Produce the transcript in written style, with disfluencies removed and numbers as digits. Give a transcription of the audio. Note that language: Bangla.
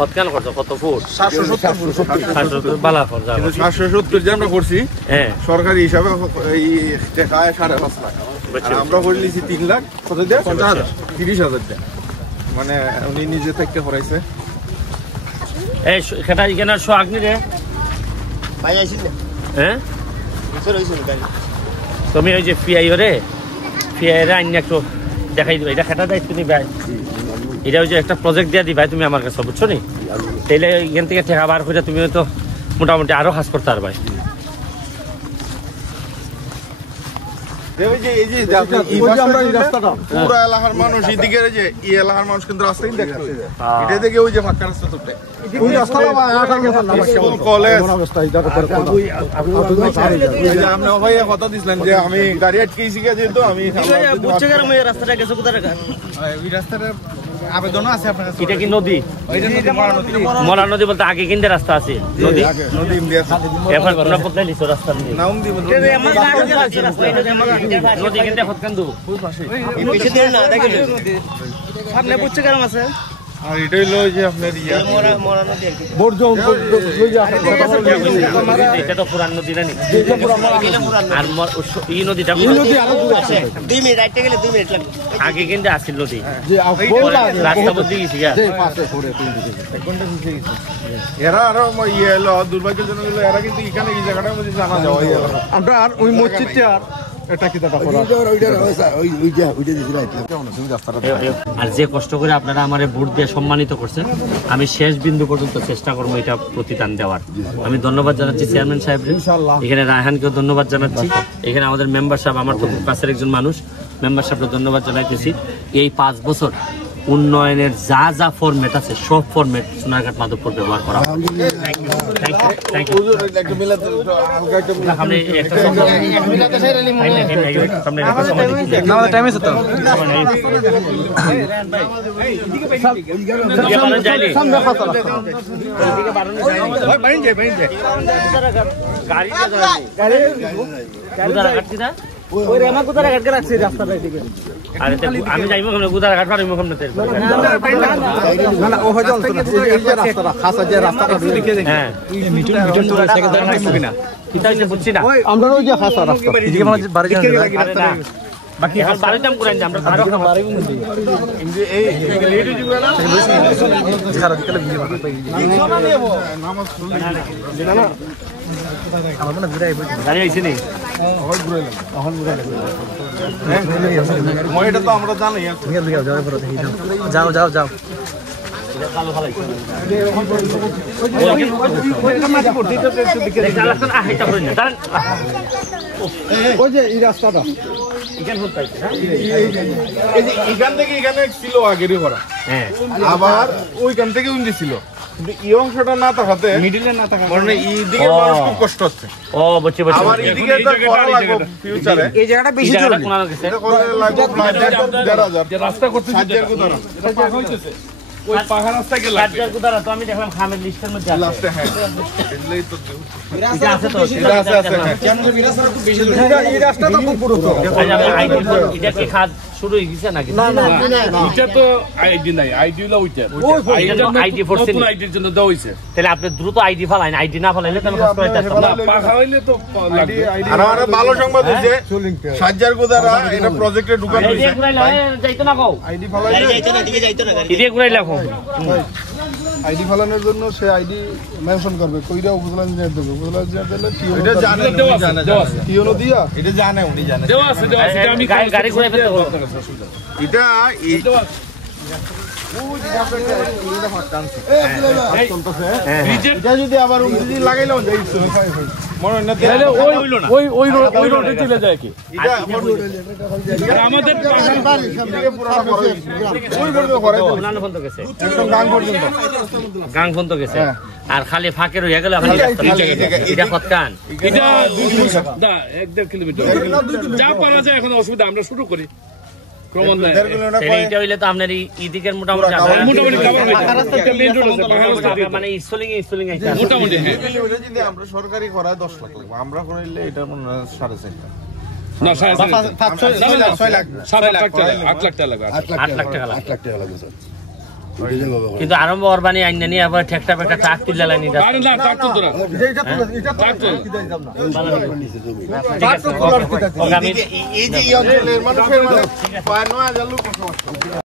কতখান করছ কত ফুট 770 বালা ফর যা 770 যে আমরা করছি হ্যাঁ সরকারি হিসাবে এই টাকা 5.5 লাখ আমরা করে নিয়েছি 3 লাখ কত দেয় 30,000 দেয় মানে উনি নিজে থেকে করাইছে এই খেটা এখানে সোহাগনি রে ভাই আইছিল হ্যাঁ বছর হইছিল গাড়ি তুমি ওই যে পিআইও রে পিআইরে আইন একটু দেখাই দিবা এটা খেটা দায়িত্ব নি ভাই এটা ওই যে একটা প্রজেক্ট দিয়ে দিবা তুমি আমার কাছে বুঝছো নি তাইলে এখান থেকে টাকা বার করে তুমি তো মোটামুটি আরো কাজ করতে পারবে এই যে আমরা এই রাস্তাটা পুরো এলাকার মানুষ এদিকে যে এই এলাকার মানুষ কিন্তু রাস্তাই দেখতে এটা থেকে ওই যে ফাঁকা রাস্তা তোটে ওই রাস্তাটা স্কুল কলেজ অবস্থা এটা তো আমরা ভাই কথা দিছিলেন যে আমি গাড়ি আটকেইছি যেহেতু আমি বুঝছে গেলাম এই রাস্তাটা গেছে কোথা থেকে ওই রাস্তাটা আবেদন আছে আপনার কাছে এটা কি নদী ওইটা নদী মরা নদী বলতে আগে কিনতে রাস্তা আছে নদী নদী ইন্ডিয়া এখন কোন পথে লিছো রাস্তা নেই নাম দিব আমার গাড়ি আছে রাস্তা এটা আমার নদী কিনতে কতখান ওই পাশে বেশি দূর না দেখেন সামনে বুঝছে গেলাম আছে আর এটা হলো যে আপনার ইয়া মরা নদী আর কি বর্জন এটা তো পুরান নদী না আর এই নদীটা 2 মিনিট রাইটে গেলে 2 মিনিট লাগবে আগে কিন্তু আসছিল নদী রাস্তা বদলে গেছে এরা আরো ইয়ে হলো দুর্ভাগ্যজনক হলো এরা কিন্তু এখানে এই জায়গাটার মধ্যে জানা যাওয়া আমরা আর ওই মসজিদটা আর এটা কি দাদা করা আর যে কষ্ট করে আপনারা আমারে ভোট দিয়ে সম্মানিত করছেন আমি শেষ বিন্দু পর্যন্ত চেষ্টা করবো এটা প্রতিদান দেওয়ার আমি ধন্যবাদ জানাচ্ছি চেয়ারম্যান সাহেব এখানে রায়হানকেও ধন্যবাদ জানাচ্ছি এখানে আমাদের মেম্বার সাহেব আমার তো কাছের একজন মানুষ মেম্বার সাহেবকে ধন্যবাদ জানাইতেছি এই 5 বছর উন্নয়নের যা যা ফরম্যাট আছে সব ফরম্যাট সোনারঘাট মাধবপুর ব্যবহার করা আমি যাইব গুদারাঘাট পারিব বুঝছি না বাকি বাড়িতাম করে আমরা গাড়ি আইসি নি এটা তো আমরা জানি যাও যাও যাও এখান থেকে এখানে ছিল আগেরই করা আবার ওইখান থেকে উন্দি ছিল কিন্তু এই অংশটা না থাকাতে মিডিলে না থাকা মানে এইদিকে মানুষ খুব কষ্ট হচ্ছে ও বুঝছি বুঝছি আবার এইদিকে তো করা লাগবে ফিউচারে এই জায়গাটা বেশি জরুরি এটা করে লাগবে 1,500 যে রাস্তা করতে সাহায্যের কথা এটা পাকা হইছে ওই পাহাড় রাস্তা গেল সাহায্যের কথা তো আমি দেখলাম খামের লিস্টের মধ্যে আছে লাস্টে হ্যাঁ এলেই তো এটা আছে তো এটা আছে চ্যানেলের বিরাসা খুব বেশি এই রাস্তা তো খুব পুরো এটা কি খাদ শুরু হয়ে গেছে নাকি না এটা তো আইডি নাই আইডি হলো ওইটা আইডি ফোর্সে আইডির জন্য দেওয়া হইছে তাহলে আপনি দ্রুত আইডি ফালাইন আইডি না ফালাইলে তুমি কাজ করতে পারবেন না পাখা হইলে তো লাগবে আর আমার ভালো সংবাদ হইছে সাজ্জার গোদারা এটা প্রজেক্টে ঢুকানো হইছে আইডি ঘুরাইলে যাইতো না কও আইডি ফালাইলে যাইতো না দিকে যাইতো না গাড়ি আইডি ঘুরাইলে কও আইডি ফালানোর জন্য সে আইডি মেনশন করবে কইরা উপজেলা ইঞ্জিনিয়ার দেবে উপজেলা ইঞ্জিনিয়ার দিলে এটা জানে দেওয়া আছে টিওনো দিয়া এটা জানে উনি জানে দেওয়া আছে এটা আমি গাড়ি ঘুরাই ফেলতে বলবো এটা এটা যদি আবার উনি লাগাইলো যাইছো মনে না তাহলে ওই রোডে চলে যায় কি এটা আমাদের ওই বলতে করে নান বন্ধ গেছে একদম গাং পর্যন্ত গাং বন্ধ গেছে আর খালি ফাঁকের হয়ে গেল এখন এটা কতখান এটা 1.5 কিলোমিটার যা পারা যায় এখন অসুবিধা আমরা শুরু করি এইটা হইলে তো আপনার ইদিকের মোটামুটি মানে স্কুলিং মোটামুটি আমরা সরকারি করায় 10 লাখ লাগবে আমরা করাইলে এটা মনে হয় 4.5 না 6 লাখ 8 লাখ টাকা লাগবে 8 লাখ টাকা লাগবে কিন্তু আরম্ভ অরবানি আইন নিয়ে আবার ঠেকটা পেকটা ট্রাক তুলে লাইনি আরে না ট্রাক্টর তোরা ট্রাক্টর আমি এই যে এই অঞ্চলের মানুষের 9,000 লোক বসবাস করে।